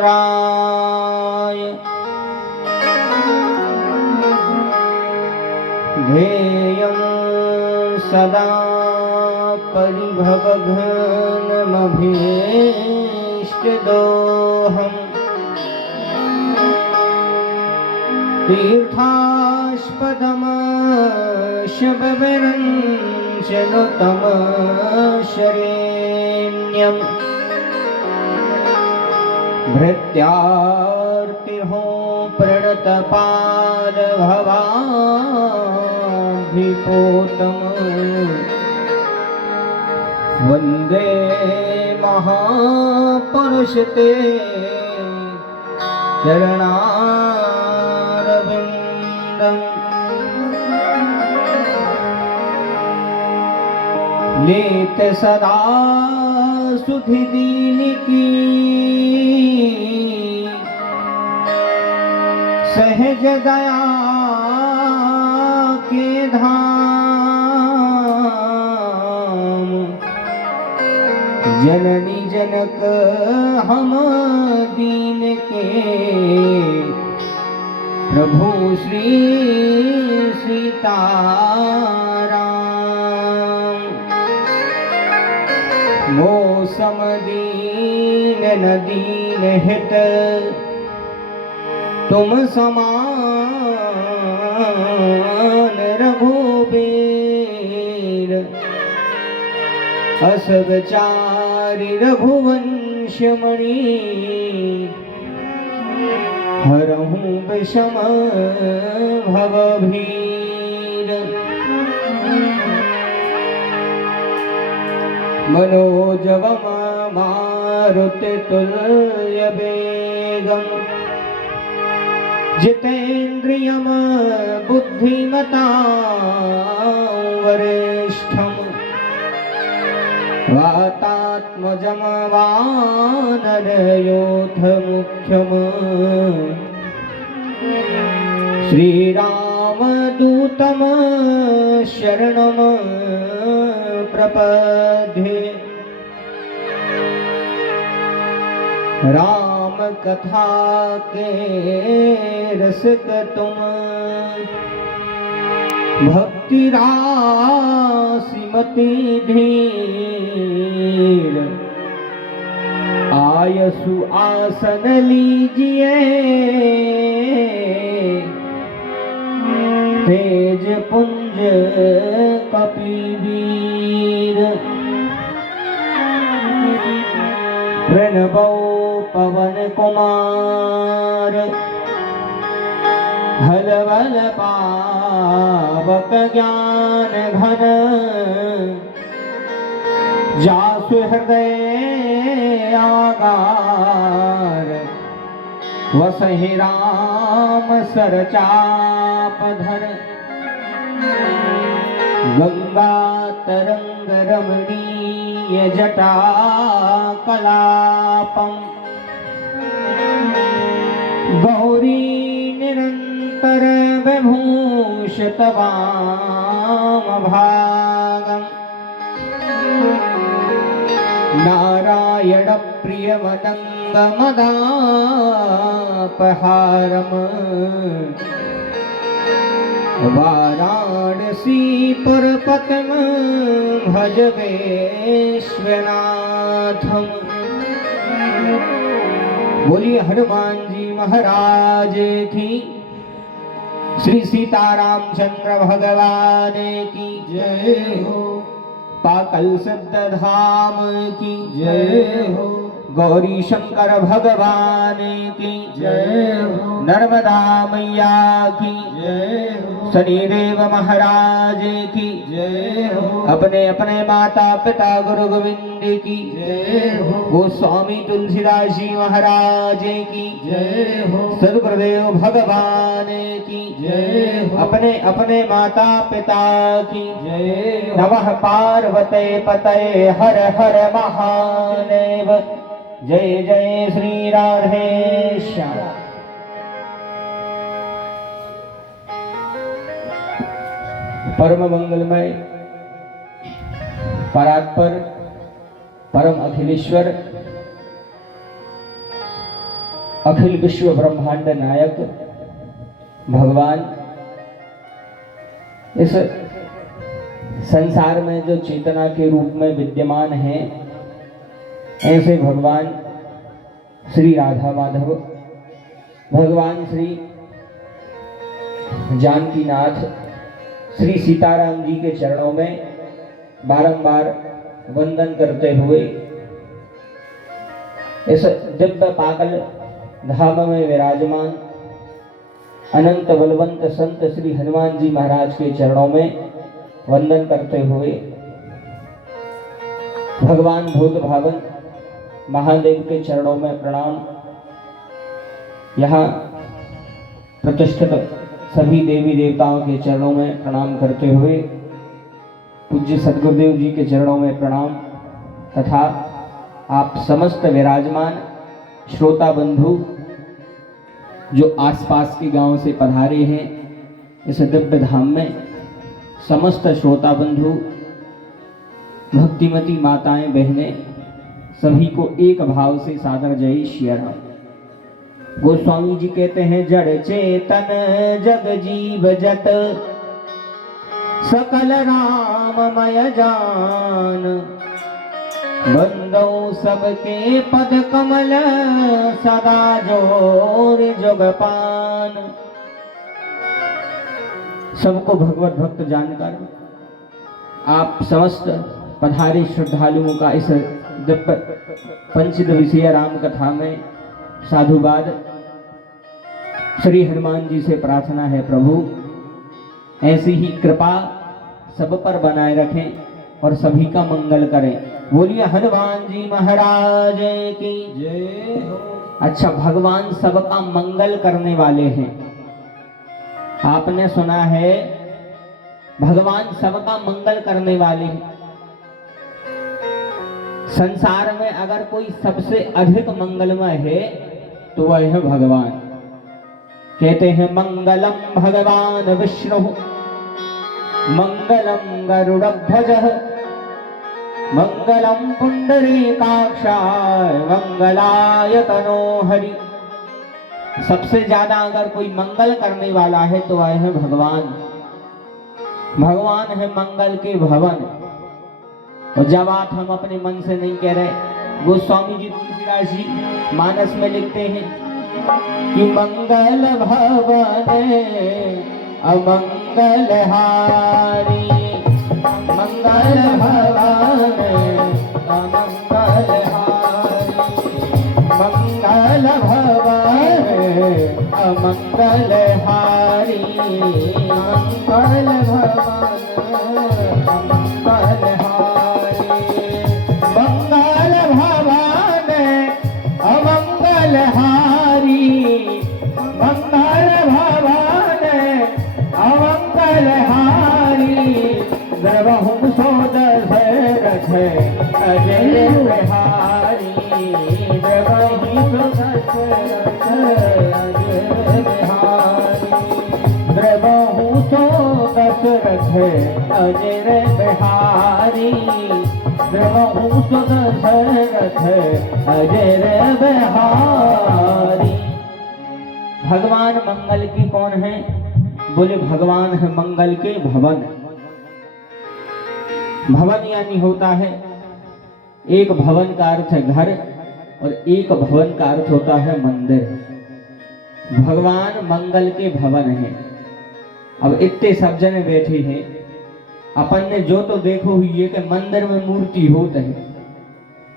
रामचन्द्राय ध्येयं सदा परिभवघ्नमभीष्टदोहम् तीर्थास्पदमशबविरञ्जनुतमशरेण्यम् भृत्यार्तिहो प्रणतपालभवाधिपोतम् वन्दे महापुरुषते चरणारविन्दम् लेत सदा सुधि दीन की सहज दया के धाम जननी जनक हम दीन के प्रभु श्री सीताराम। मौसम दीन न दीन हित तुम समान रघुबीर अस विचारि रघुवंशमणि हरहु विषम भवभीर। मनोजवम मारुतितुल्य वेगम् जितेन्द्रियं बुद्धिमतां वरिष्ठम् वातात्मजं वानरयोधमुख्यम् श्रीरामदूतं शरणं प्रपद्ये। राम कथा के रसिक तुम भक्ति रासिमति धीर आयसु आसन लीजिए तेज पुंज कपिवीर। प्रणवो पवन कुमार हलवल पावक ज्ञान घन जासु हृदय आगार वसहि राम सरचापधर। गंगा तरंग रमणीय जटा कलापम् गौरी निरंतर विभूषित वामभागम् नारायण प्रियमनंग मदापहारम् वाराणसी पुरपतम् भज विश्वनाथम्। बोलिए हनुमान जी महाराज की, श्री सीतारामचंद्र भगवान की जय हो। पाकल सिद्ध धाम की जय हो। गौरी शंकर भगवान की जय हो। नर्मदा मैया की जय हो। शनिदेव महाराज की जय हो। अपने अपने माता पिता गुरु गोविंद की जय हो। गोस्वामी तुलसीदास जी महाराज की जय हो। सदगुरुदेव भगवान की जय हो। अपने अपने माता पिता की जय हो। नमः पार्वते पतये हर हर महादेव। जय जय श्री राधेश्याम। परम मंगलमय परात्पर परम अखिलेश्वर अखिल विश्व ब्रह्मांड नायक भगवान इस संसार में जो चेतना के रूप में विद्यमान हैं, ऐसे भगवान श्री राधा माधव, भगवान श्री जानकीनाथ, श्री सीताराम जी के चरणों में बारंबार वंदन करते हुए इस दिव्य पागल धाम में विराजमान अनंत बलवंत संत श्री हनुमान जी महाराज के चरणों में वंदन करते हुए भगवान भूत भावन महादेव के चरणों में प्रणाम। यहाँ प्रतिष्ठित सभी देवी देवताओं के चरणों में प्रणाम करते हुए पूज्य सद्गुरुदेव जी के चरणों में प्रणाम तथा आप समस्त विराजमान श्रोता बंधु जो आसपास के गांव से पधारे हैं इस दिव्य धाम में, समस्त श्रोता बंधु, भक्तिमती माताएं बहनें, सभी को एक भाव से सादर जय श्री राम। गोस्वामी जी कहते हैं, जड़ चेतन जग जीव जत सकल राममय जान, बंदो सबके पद कमल सदा जोर जुगपान। सबको भगवत भक्त जानकर आप समस्त पधारे श्रद्धालुओं का इस दिव्य पंचदिवसीय राम कथा में साधुवाद श्री हनुमान जी से प्रार्थना है, प्रभु ऐसी ही कृपा सब पर बनाए रखें और सभी का मंगल करें। बोलिए हनुमान जी महाराज की जय हो। अच्छा, भगवान सबका मंगल करने वाले हैं। आपने सुना है भगवान सबका मंगल करने वाले हैं। संसार में अगर कोई सबसे अधिक मंगलमय है तो वह है भगवान। कहते हैं, मंगलम भगवान विष्णु मंगलम गरुड़ध्वजः मंगलम पुंडरीकाक्षाय मंगलाय तनोहरि। सबसे ज्यादा अगर कोई मंगल करने वाला है तो वह है भगवान। भगवान है मंगल के भवन। और जब बात हम अपने मन से नहीं कह रहे, गोस्वामी जी तुलसीदास जी मानस में लिखते हैं कि मंगल भवन अमंगल हारी, मंगल भवन अमंगल हारी, मंगल भवन अमंगल हारी, मंगल भवन अमंगल हारी, मंगल भवन अमंगल हारी, मंगल भवन अमंगल हारी। द्रवहुम सो दशरथ अजय बिहारी, द्रवहुम सो दशरथ अजय बिहारी, द्रवहुम सो दशरथ अजय बिहारी, द्रवहुम सो दशरथ अजय बिहारी। भगवान मंगल के कौन है? बोले भगवान है मंगल के भवन। भवन यानी होता है, एक भवन का अर्थ है घर और एक भवन का अर्थ होता है मंदिर। भगवान मंगल के भवन है। अब इतने सब जने बैठे हैं, अपन ने जो तो देखो हुई है कि मंदिर में मूर्ति होती है।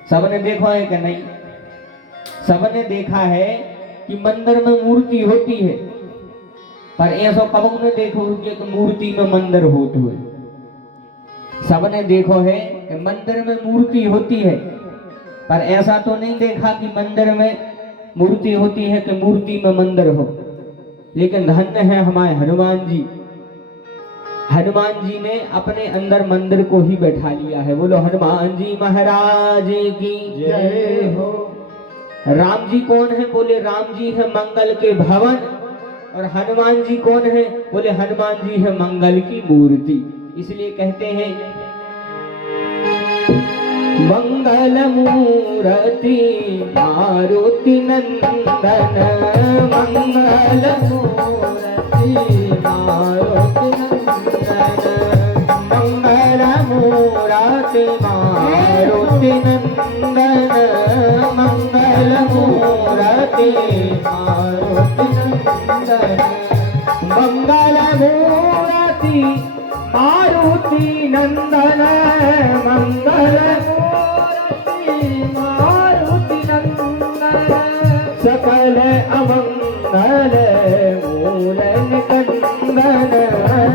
सबने देखा है कि नहीं? सबने देखा है कि मंदिर में मूर्ति होती है, पर ऐसा कब ने देखो कि मूर्ति में मंदिर होते हुए। सबने देखो है कि मंदिर में मूर्ति होती है, पर ऐसा तो नहीं देखा कि मंदिर में मूर्ति होती है कि मूर्ति में मंदिर हो। लेकिन धन्य है हमारे हनुमान जी। हनुमान जी ने अपने अंदर मंदिर को ही बैठा लिया है। बोलो हनुमान जी महाराज की जय हो। राम जी कौन है? बोले राम जी है मंगल के भवन। और हनुमान जी कौन है? बोले हनुमान जी है मंगल की मूर्ति। इसलिए कहते हैं मंगल मूर्ति मारुति नंदन मंगल मूर्ति मारुति नंदन मंगल मूर्ति मारुति नंदन मंगल मूर्ति मारुति नंदन मंगल मूर्ति मारुति नंदन मंगल मूर्ति मारुति नंदन सकल अमंगल मूल निकंदन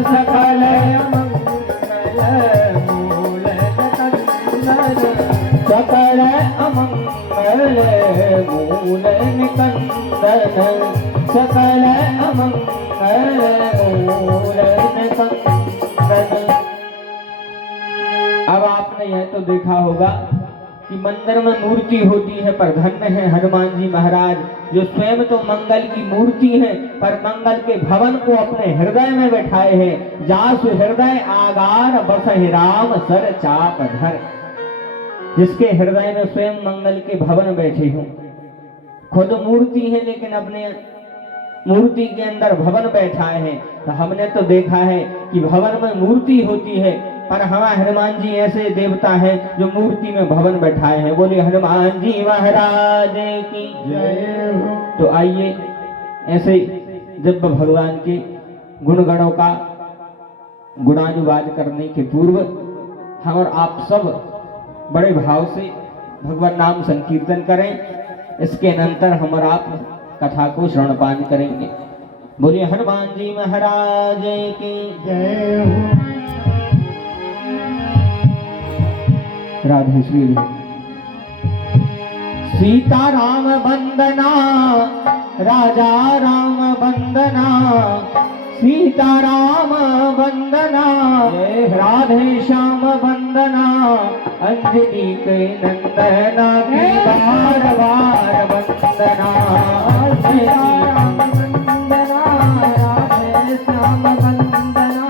सकल अमंगल मूल निकंदन सकल अमंगल मूल निकंदन सकल अमंगल मूल निकंदन। अब आपने यह तो देखा होगा कि मंदिर में मूर्ति होती है, पर धन्य है हनुमान जी महाराज जो स्वयं तो मंगल की मूर्ति है पर मंगल के भवन को अपने हृदय में बैठाए हैं। जासु हृदय आगार बसहि राम सर चाप धर, जिसके हृदय में स्वयं मंगल के भवन बैठे हों। खुद मूर्ति है लेकिन अपने मूर्ति के अंदर भवन बैठाए हैं। तो हमने तो देखा है कि भवन में मूर्ति होती है, पर हमारे हनुमान जी ऐसे देवता हैं जो मूर्ति में भवन बैठाए हैं। बोले हनुमान जी महाराज की जय हो। तो आइए ऐसे जब भगवान के गुणगणों का गुणानुवाद करने के पूर्व हम और आप सब बड़े भाव से भगवान नाम संकीर्तन करें। इसके अनंतर हम और आप कथा को श्रवणपान करेंगे। बोलिए हनुमान जी महाराज की जय हो। राधे श्री सीता राम वंदना राजा राम वंदना सीता राम वंदना राधे श्याम वंदना अंजनी के नंदना की बार बार वंदना सीता राम वंदना राधे श्याम वंदना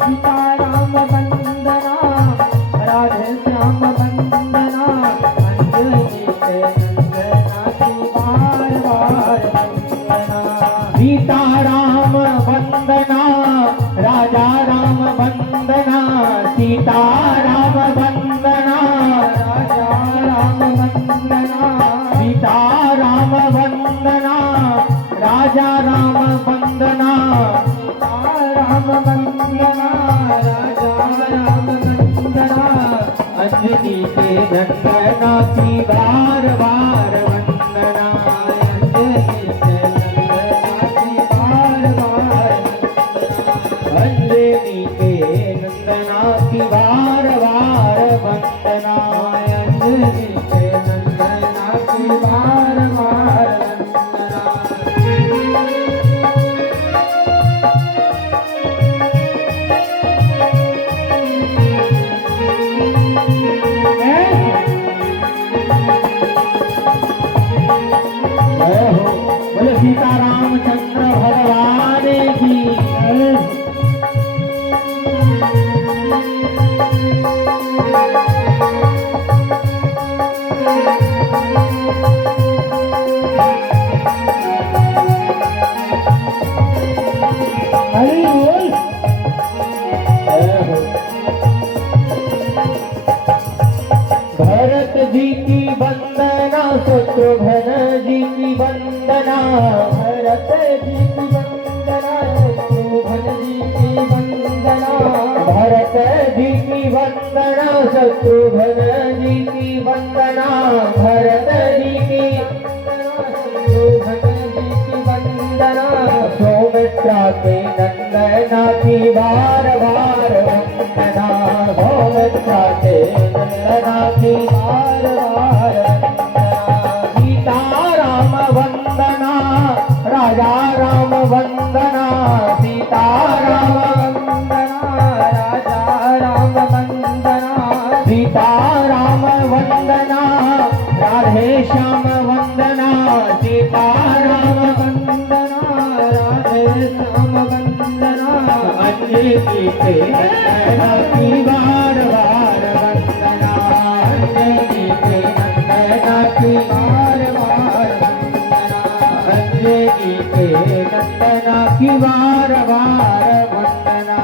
सीता राम वंदना राधे श्याम वंदना अंजनी के नंदना की बार बार वंदना सीता राम वंदना राजा राम वंदना सीता राम वंदना राजा राम वंदना सीता राम वंदना राजा राम वंदना सीता राम वंदना राजा राम वंदना अंजनी के नंदना की बार बार वंदना अंजनी के नंदना की बार बार अंजनी के नंदना की बार बार वंदना अंजनी के नंदना की बार बार बोले सीता रामचंद्र भगवान की हरि बोल। भरत जी की वंदना शत्रुघ्न जी की वंदना भरत जी की वंदना शत्रुघ्न जी की वंदना भरत जी की वंदना शत्रुघ्न जी की वंदना भरत जी की शत्रुघ्न जी की वंदना सौमित्रा के नंदना की बार बार वंदना सौमित्रा के नंदना की बार बार सीता राम वंदना राजा राम वंदना सीता राम वंदना राजा राम वंदना सीता राम वंदना राधे श्याम वंदना सीता राम वंदना राधे श्याम वंदना अंजनी के नंदना की बार बार वंदना नंदना की बार बार वंदना, अंजनी के नंदना की बार बार वंदना,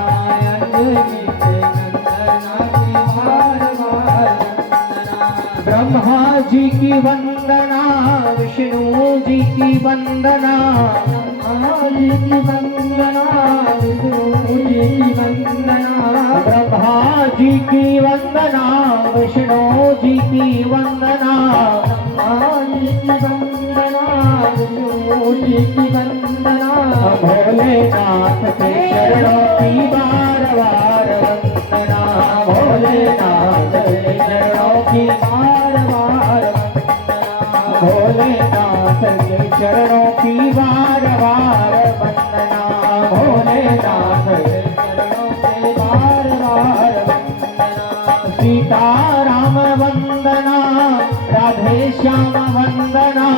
अंजनी के नंदना की बार बार वंदना। ब्रह्मा जी की वंदना, विष्णु जी की वंदना, ब्रह्मा जी की वंदना, विष्णु जी की वंदना, ब्रह्मा जी की वंदना, विष्णु जी की वंदना, ब्रह्मा जी की वंदना, विष्णु जी की वंदना। भोलेनाथ के चरणों की बार बार वंदना, भोलेनाथ के चरणों की बार बार वंदना, भोलेनाथ के चरणों की बार बार वंदना, भोलेनाथ के चरणों के बार बार वंदना। सीताराम वंदना, राधे श्याम वंदना,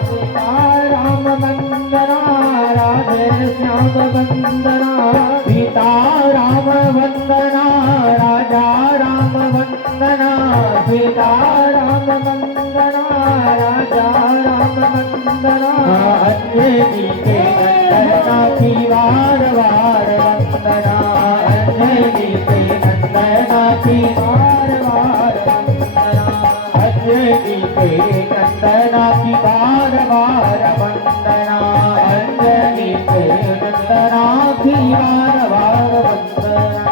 सीताराम वंदना, राधे श्याम वंदना, सीताराम वंदना, राजा राम वंदना, सीताराम वंदना, राजा राम वंदना। अंजनी के नंदना की बार बार वंदना, अंजनी के नंदना की बार बार वंदना, अंजनी के नंदना की बार बार वंदना, अंजनी के नंदना की बार बार वंदना।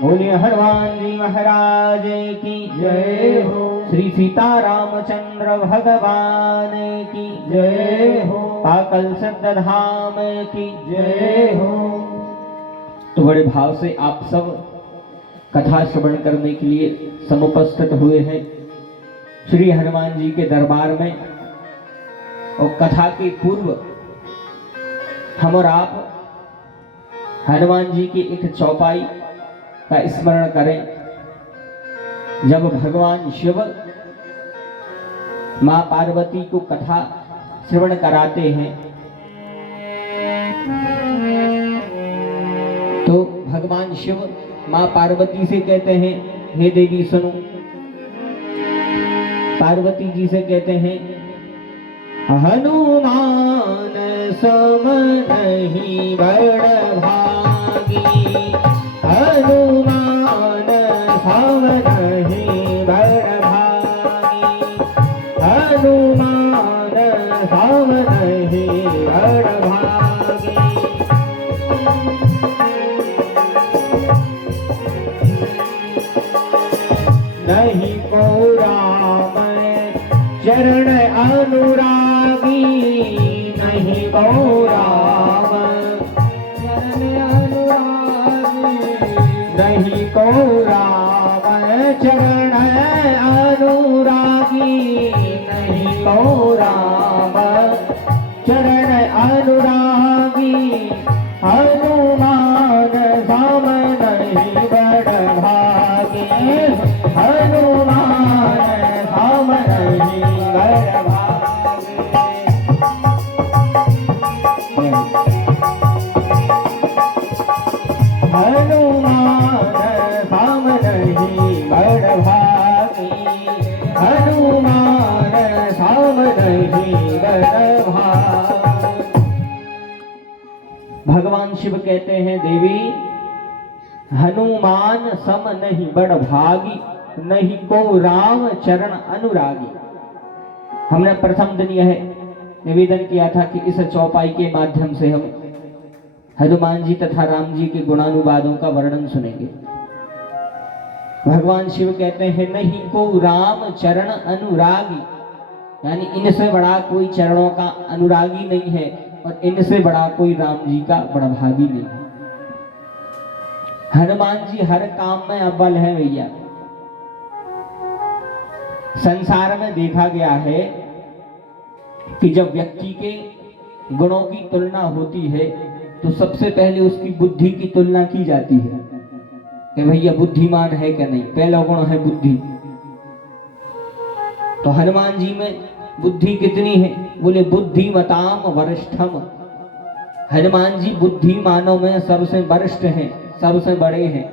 बोलिए हनुमान जी महाराज की जय हो, श्री सीतारामचंद्र भगवान की जय हो, पाकल सिद्ध धाम की जय हो। तो बड़े भाव से आप सब कथा श्रवण करने के लिए समुपस्थित हुए हैं श्री हनुमान जी के दरबार में। और कथा के पूर्व हम और आप हनुमान जी की एक चौपाई का स्मरण करें। जब भगवान शिव मां पार्वती को कथा श्रवण कराते हैं तो भगवान शिव मां पार्वती से कहते हैं, हे देवी सुनो। पार्वती जी से कहते हैं, हनुमान सम नहीं बड़ भागी, हनुमान सम नहीं बड़ भागी, हनुमान सम नहीं बड़ भागी। नहीं को राम चरण अनुरागी, नहीं को राम चरण अनुरागी, नहीं को राम चरण अनुरागी, नहीं को राम चरण अनुरागी। हनुमान सम नहीं बड़ भागी, हनुमान सम नहीं बड़ भागी। हनुमान सम नहीं बड़ भागी, हनुमान सम नहीं बड़ भागी। भगवान शिव कहते हैं, देवी हनुमान सम नहीं बड़ भागी, नहीं को राम चरण अनुरागी। हमने प्रथम दिन यह निवेदन किया था कि इस चौपाई के माध्यम से हम हनुमान जी तथा राम जी के गुणानुवादों का वर्णन सुनेंगे। भगवान शिव कहते हैं, नहीं को राम चरण अनुरागी, यानी इनसे बड़ा कोई चरणों का अनुरागी नहीं है और इनसे बड़ा कोई राम जी का बड़ा भागी नहीं है। हनुमान जी हर काम में अव्वल है भैया। संसार में देखा गया है कि जब व्यक्ति के गुणों की तुलना होती है तो सबसे पहले उसकी बुद्धि की तुलना की जाती है कि भैया बुद्धिमान है क्या नहीं। पहला गुण है बुद्धि। तो हनुमान जी में बुद्धि कितनी है? बोले बुद्धिमताम वरिष्ठम। हनुमान जी बुद्धिमानों में सबसे वरिष्ठ हैं, सबसे बड़े हैं।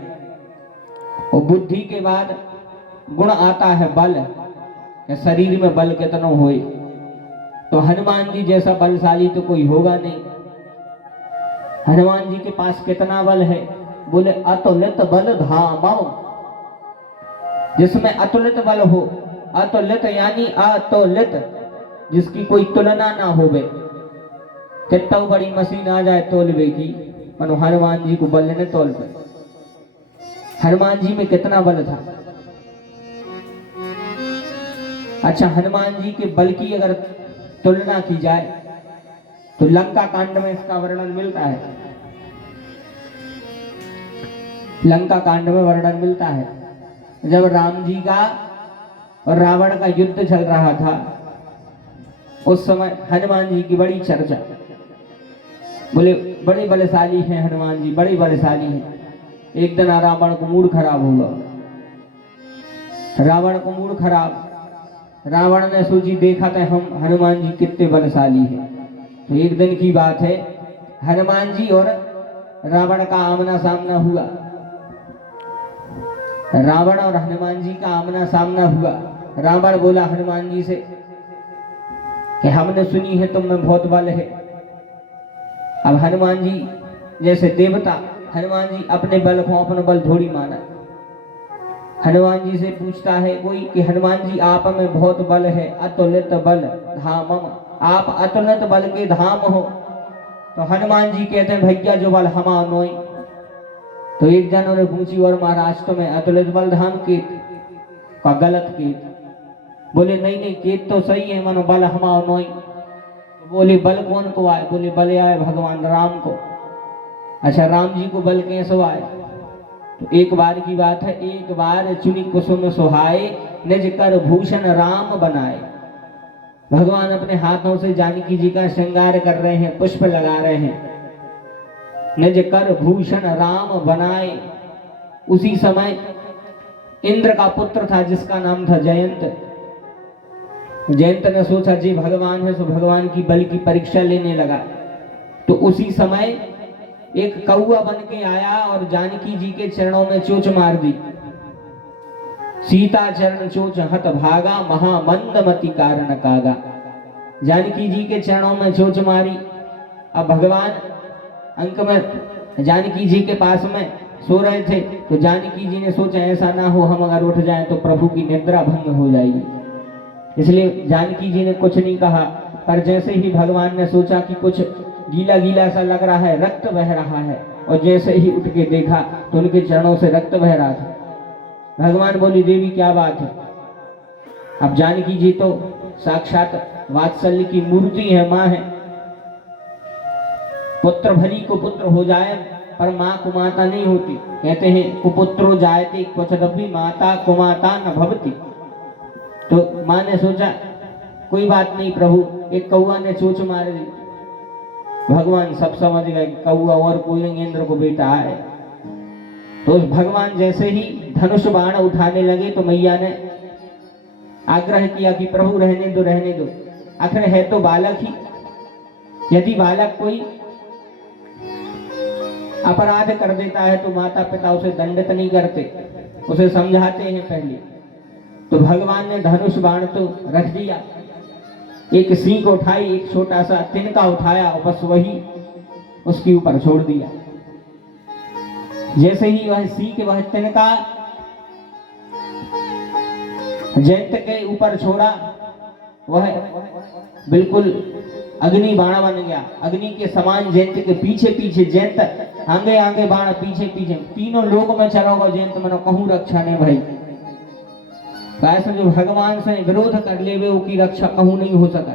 और बुद्धि के बाद गुण आता है बल, कि शरीर में बल कितना होए, तो हनुमान जी जैसा बलशाली तो कोई होगा नहीं। हनुमान जी के पास कितना बल है? बोले अतुलित बल धामम, जिसमें अतुलित बल हो। अतुलित यानी अतुलित, जिसकी कोई तुलना ना होवे। कितना बड़ी मशीन आ जाए तोलवे की, मनो हनुमान जी को बल ने तोल पे। हनुमान जी में कितना बल था। अच्छा, हनुमान जी के बल की अगर तुलना की जाए तो लंका कांड में इसका वर्णन मिलता है। लंका कांड में वर्णन मिलता है, जब राम जी का और रावण का युद्ध चल रहा था, उस समय हनुमान जी की बड़ी चर्चा। बोले बड़े बलशाली हैं हनुमान जी, बड़े बलशाली हैं। एक दिन रावण को मूड खराब हुआ। रावण को मूड खराब, रावण ने सोची, देखा था हम हनुमान जी कितने बलशाली हैं। तो एक दिन की बात है, हनुमान जी और रावण का आमना सामना हुआ। रावण और हनुमान जी का आमना सामना हुआ। रावण बोला हनुमान जी से कि हमने सुनी है तुम में बहुत बल है। अब हनुमान जी जैसे देवता, हनुमान जी अपने बल को अपना बल थोड़ी माना। हनुमान जी से पूछता है कोई कि हनुमान जी आप में बहुत बल है, अतुलित बल धामम, आप अतुलित बल के धाम हो। तो हनुमान जी कहते हैं भैया जो बल हमा नोई। तो एक जन ने पूछी और महाराष्ट्र में अतुलित बल धाम केत का गलत केत। बोले नहीं नहीं, केत तो सही है, मनो बल हमा नोई। तो बोले बल कौन को आए? बोले बल आए भगवान राम को। अच्छा, राम जी को बल कैसे आए? तो एक बार की बात है, एक बार चुनी कुसुम सुहाए, निज कर भूषण राम बनाए। भगवान अपने हाथों से जानकी जी का श्रृंगार कर रहे हैं, पुष्प लगा रहे हैं। निज कर भूषण राम बनाए। उसी समय इंद्र का पुत्र था जिसका नाम था जयंत। जयंत ने सोचा जी भगवान है, तो भगवान की बल की परीक्षा लेने लगा। तो उसी समय एक कौआ बन के आया और जानकी जी के चरणों में चोंच मार दी। सीता चरण चोंच हत भागा, महामंदमति कारण कागा। जानकी जी के चरणों में चोंच मारी। अब भगवान अंक में जानकी जी के पास में सो रहे थे, तो जानकी जी ने सोचा ऐसा ना हो हम अगर उठ जाएं तो प्रभु की निद्रा भंग हो जाएगी। इसलिए जानकी जी ने कुछ नहीं कहा, पर जैसे ही भगवान ने सोचा कि कुछ गीला गीला सा लग रहा है, रक्त बह रहा है, और जैसे ही उठ के देखा तो उनके चरणों से रक्त बह रहा था। भगवान बोली देवी क्या बात है? अब जानकी जी तो साक्षात वात्सल्य की मूर्ति है, माँ है। पुत्र भली को पुत्र हो जाए पर माँ को माता नहीं होती। कहते हैं कुपुत्रो जायते क्वचिदपि माता कुमाता न भवति। तो माँ ने सोचा कोई बात नहीं प्रभु, एक कौआ ने चोंच मार दी। भगवान सब समझ गए कौआ और कोई नहीं, इंद्र को बेटा है। तो भगवान जैसे ही धनुष बाण उठाने लगे तो मैया ने आग्रह किया कि प्रभु रहने दो रहने दो, आखिर है तो बालक ही। यदि बालक कोई अपराध कर देता है तो माता पिता उसे दंडित नहीं करते, उसे समझाते हैं पहले। तो भगवान ने धनुष बाण तो रख दिया, एक सींग उठाई, एक छोटा सा तिनका उठाया और बस वही उसके ऊपर छोड़ दिया। जैसे ही वह सींग वह तिनका जयंत के ऊपर छोड़ा, वह बिल्कुल अग्नि बाण बन गया। अग्नि के समान जयंत के पीछे पीछे, जयंत आगे आगे बाण पीछे पीछे, तीनों लोक में चलोगा जयंत मनो कहूँ रक्षा ने भाई। ऐसा जो भगवान से विरोध कर ले वे की रक्षा कहूँ नहीं हो सका।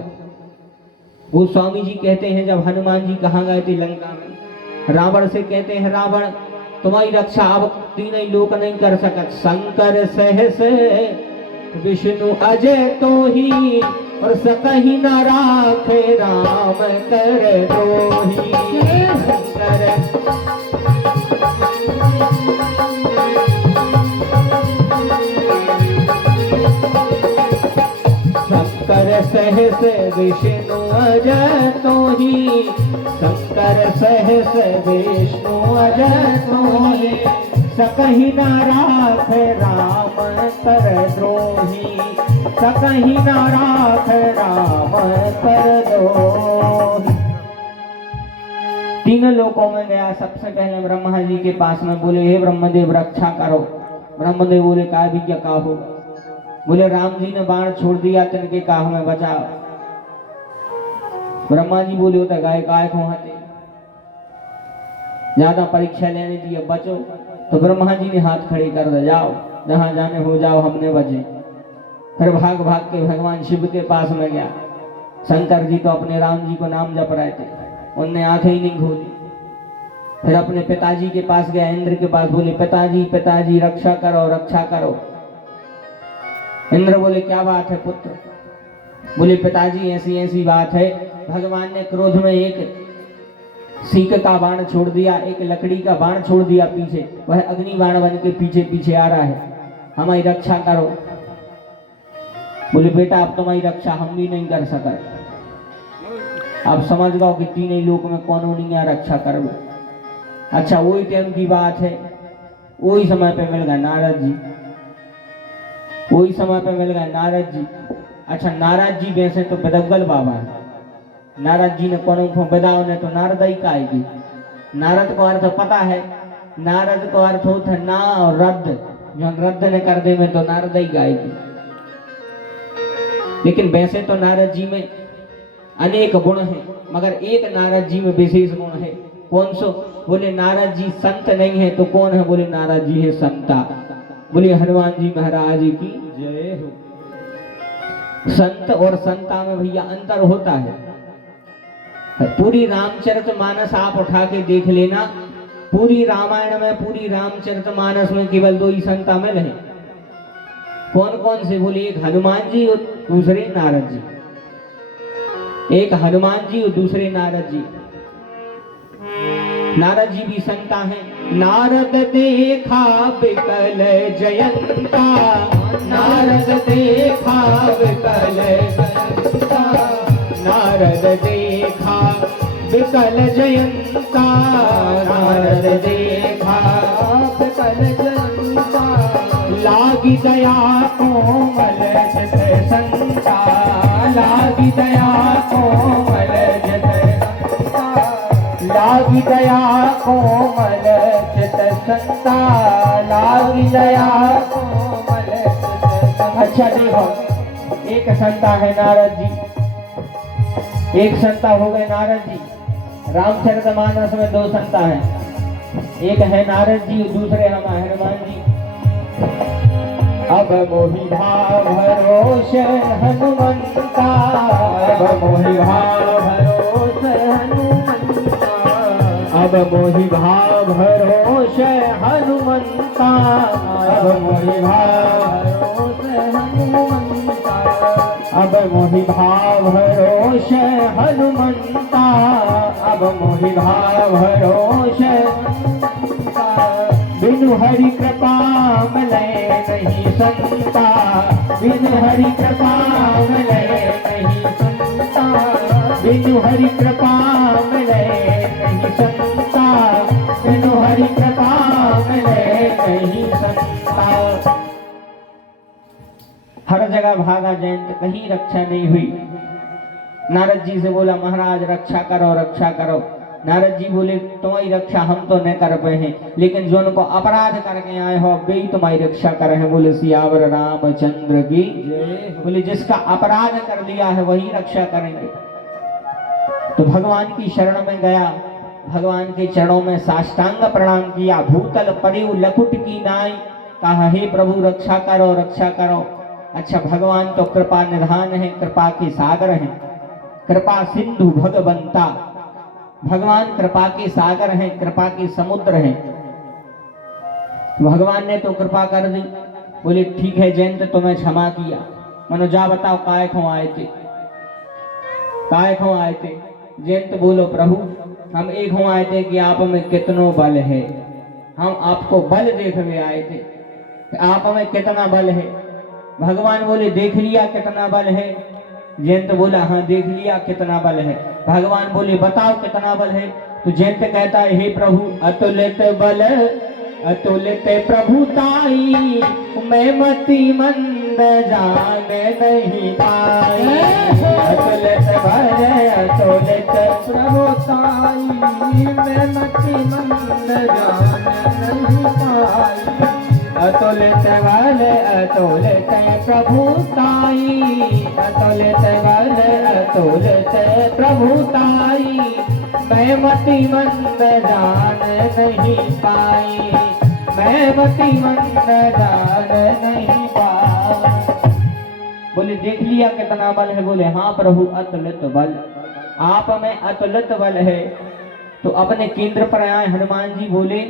वो स्वामी जी कहते हैं जब हनुमान जी कहाँ गए थे लंका में, रावण से कहते हैं रावण तुम्हारी रक्षा अब तीनों लोक नहीं कर सकत। शंकर सहस विष्णु अजय तो ही, और सकहि न राखे राम कर द्रोही। शंकर सहस विष्णु अजय तो ही, शंकर सहस विष्णु अजय तो ही, सकहि न राखे राम कर द्रोही। सकहीं न राख राम कर दो। तीनों लोकों में गया, सबसे पहले ब्रह्मा जी के पास में बोले हे ब्रह्मदेव रक्षा करो। ब्रह्मदेव बोले काय भैया का होगा? बोले राम जी ने बाण छोड़ दिया तिनके का हमें बचाओ। ब्रह्मा जी बोले होता गाय काय को हाथे ज्यादा परीक्षा लेने दी अब बचो। तो ब्रह्मा जी ने हाथ खड़े कर दे जाओ जहां जाने हो जाओ हमने बचे। फिर भाग भाग के भगवान शिव के पास में गया। शंकर जी तो अपने राम जी को नाम जप रहे थे, उनने आंखें ही नहीं खोली। फिर अपने पिताजी के पास गया, इंद्र के पास, बोले पिताजी पिताजी रक्षा करो रक्षा करो। इंद्र बोले क्या बात है पुत्र? बोले पिताजी ऐसी ऐसी बात है, भगवान ने क्रोध में एक सीक का बाण छोड़ दिया, एक लकड़ी का बाण छोड़ दिया पीछे, वह अग्नि बाण बन के पीछे पीछे आ रहा है, हमारी रक्षा करो। बोले बेटा अब तुम्हारी रक्षा हम भी नहीं कर सका। आप समझ गए कि तीनों लोक में कौन नहीं रक्षा कर। अच्छा वही टाइम की बात है, वही समय पे मिल गए नारद जी, वही समय पे मिल गए नारद जी। अच्छा नारद जी वैसे तो बेदगल बाबा है, नारद जी ने कौन को बेदाओ ने तो नारद ही का आएगी। नारद को अर्थ पता है, नारद को अर्थ होता है ना और रद्द, जो रद्द ने कर दे में तो नारद ही गाएगी। लेकिन वैसे तो नारद जी में अनेक गुण हैं, मगर एक नारद जी में विशेष गुण है। कौन सो? बोले नारद जी संत नहीं है तो कौन है? बोले नारद जी है संता। बोले हनुमान जी महाराज की जय हो। संत और संता में भैया अंतर होता है। पूरी रामचरितमानस आप उठा के देख लेना, पूरी रामायण में पूरी रामचरितमानस में केवल दो ही संता मिले हैं। कौन कौन से? बोले एक हनुमान जी और दूसरे नारद जी। एक हनुमान जी और दूसरे नारद जी। नारद जी भी संता हैं। नारद देखा विकल जयंता, नारद देखा विकल जयंता, नारद देखा विकल जयंता, नारद देखा विकल जयंता, लागी दया कोमल चित संता, लागी दया कोमल चित संता, लागी दया कोमल चित संता, लागी दया कोमल चित संता। अच्छा देखो, एक संता है नारद जी, एक संता हो गए नारद जी। रामचरितमानस में दो संता हैं, एक है नारद जी, दूसरे हम हनुमान जी। अब मोहि भाव भरोस हनुमंता, अब मोहि भाव भरोस हनुमंता, अब मोहि भाव भरोस हनुमंता, अब मोहि भाव भरोस हनुमंता, अब मोहि भाव भरोस हनुमंता, अब मोहि भाव भरोस हनुमंता, बिनु हरि कृपा मिले नहीं संता, बिनु हरि कृपा मिले नहीं संता, बिनु हरि कृपा मिले नहीं संता, बिनु हरि कृपा मिले नहीं संता। हर जगह भागा जयंत, कहीं रक्षा नहीं हुई। नारद जी से बोला महाराज रक्षा करो रक्षा करो। नारद जी बोले तुम्हारी रक्षा हम तो नहीं कर पाए हैं, लेकिन जो उनको अपराध करके आए हो वे ही तुम्हारी रक्षा कर रहे हैं। बोले सियावर रामचंद्र की जय। बोले जिसका अपराध कर दिया है वही रक्षा करेंगे। तो भगवान की शरण में गया, भगवान के चरणों में साष्टांग प्रणाम किया। भूतल परिव लकुट की नाई, कहा हे प्रभु रक्षा करो रक्षा करो। अच्छा भगवान तो कृपा निधान है, कृपा के सागर हैं, कृपा सिंधु भगवंता। भगवान कृपा के सागर हैं, कृपा के समुद्र हैं। भगवान ने तो कृपा कर दी। बोले ठीक है जयंत तुम्हें क्षमा किया। मनो जा बताओ काय खो आए थे, काय खो आए थे? जयंत बोलो प्रभु हम एक हो आए थे कि आप में कितनो बल है, हम आपको बल देखने आए थे, आप में कितना बल है। भगवान बोले देख लिया कितना बल है? जयंत बोला हाँ देख लिया कितना बल है। भगवान बोले बताओ कितना बल है? तो जयंत कहता है हे प्रभु अतुलित बल अतुलित प्रभुताई, मैं मति मंद मंद जान नहीं पाई, अतुलित बल अतुलित प्रभुताई मैं मति मंद जान नहीं पाई, अतुलित बल अतुलित प्रभुताई, अतुलित बल अतुलित प्रभुताई, मैं मति मंद जान नहीं पाई, मैं मति मंद जान नहीं पाई। बोले देख लिया कितना बल है? बोले हाँ प्रभु अतुलित बल, आप में अतुलित बल है। तो अपने केंद्र पर आए हनुमान जी बोले